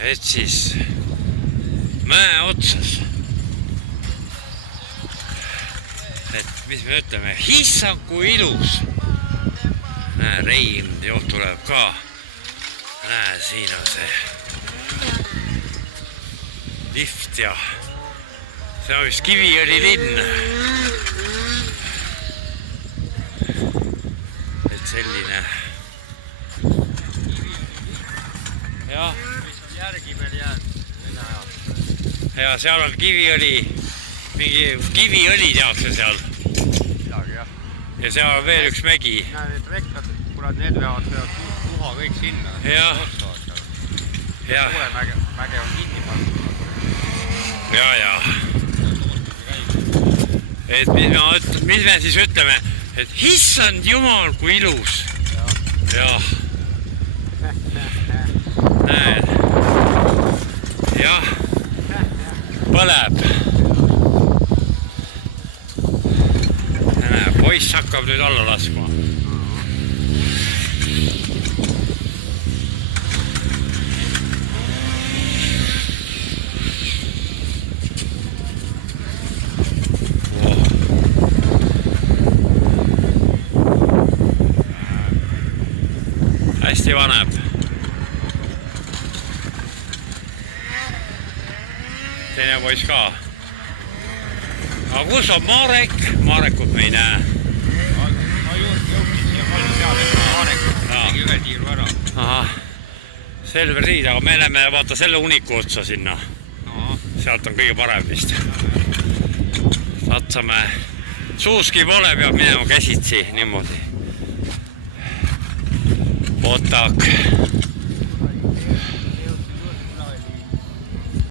et siis mäe otsas. Et mis me ütleme, issand kui ilus. Näe, Rein tuleb ka. Näe, siin on see lift ja see on vist Kiviõli linn. Et selline. Jah. Järgi veel jäänud. Ja seal on Kiviõli, mingi Kiviõli tehakse seal. Midagi, jah. Ja seal on veel üks mägi. Näe, need rekkad, kurat, need veavad tuha kõik sinna. Jah. Ja. Suure mäge on kinni pandud. Ja. Et mis me siis ütleme, et issand jumal kui ilus. Jah. Näed. Jah. Põleb. Näe, poiss hakkab nüüd alla laskma. Hästi vaneb. Teine poiss ka. Aga kus on Marek? Marekut me ei näe. Ma jõudsin siia palju teada, et Marek tegi ühe tiiru ära. Ahah. Selver riid, aga me läheme vaata selle uniku otsa sinna. Sealt on kõige parem vist. Satsame. Suuski pole, peab minema käsitsi niimoodi. Otak.